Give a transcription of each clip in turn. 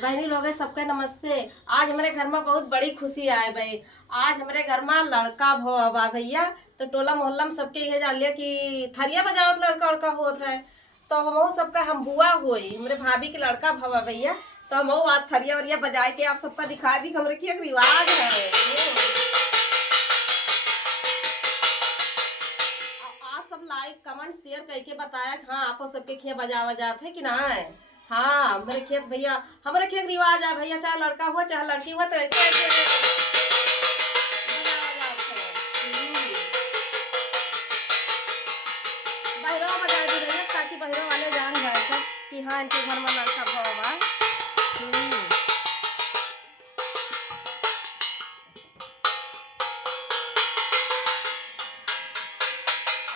बहनी लोग सबके नमस्ते। आज हमारे घर में बहुत बड़ी खुशी आए भाई। आज हमारे घर में लड़का भवा भैया, तो टोला मोहल्ला में सबके यह जान लिया कि थरिया बजावत लड़का उड़का होत है। तो हम सबका हम बुआ हुई हमारे भाभी के लड़का भवा भैया, तो हम आज थरिया वरिया बजा के आप सबका दिखा दी। हमारे की एक रिवाज है। आप सब लाइक कमेंट शेयर करके बताया कि हाँ आपको सबके खेत बजा बजाते है कि ना है। हाँ मेरे खेत भैया, हमारे खेत रिवाज है भैया, चाहे लड़का हुआ चाहे लड़की हुआ, तो ऐसे ऐसे बहरों बजा दी भैया, ताकि बहरों वाले जान जाए सब कि हाँ इनके घर में लड़का हुआ।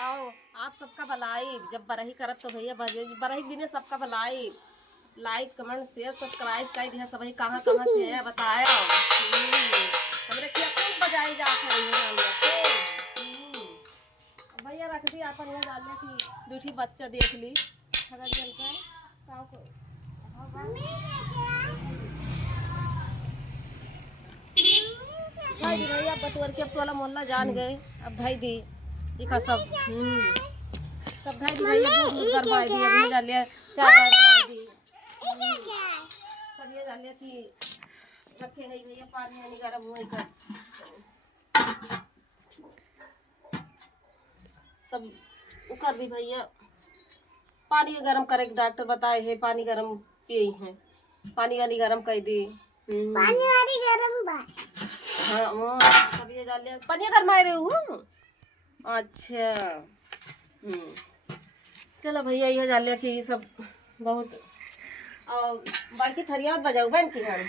आओ आप सबका भलाई जब बरही करब तो भैया बरही दिन सबका भलाई लाइक कमेंट शेयर सब्सक्राइब कर दिया। सब कहाँ कहाँ से है बताया। हमरे क्या खूब बजाई जाते हैं भैया। रख दी अपन यहाँ डाल लिया कि दूठी बच्चा देख ली खबर जल का भाई दी भैया बटुअर के अब टोला मोहल्ला जान गए। अब भाई दी इका सब सब भाई दी भैया दूध गरमाई दी, अभी डाल लिया चाय बनाई दी, सब ये डाल लिया कि रखे है भैया पानी वानी गर्म हुआ कर सब कर दी भैया। पानी गर्म करे डॉक्टर बताए है, पानी गर्म पिए हैं, पानी वानी गर्म कर दी। पानी वाली गर्म बा। हाँ सब ये डाल लिया पानी गरमाए रहे हूँ। अच्छा चलो भैया ये डाल लिया कि सब बहुत और बाकी थरिया बजाऊ बन की घर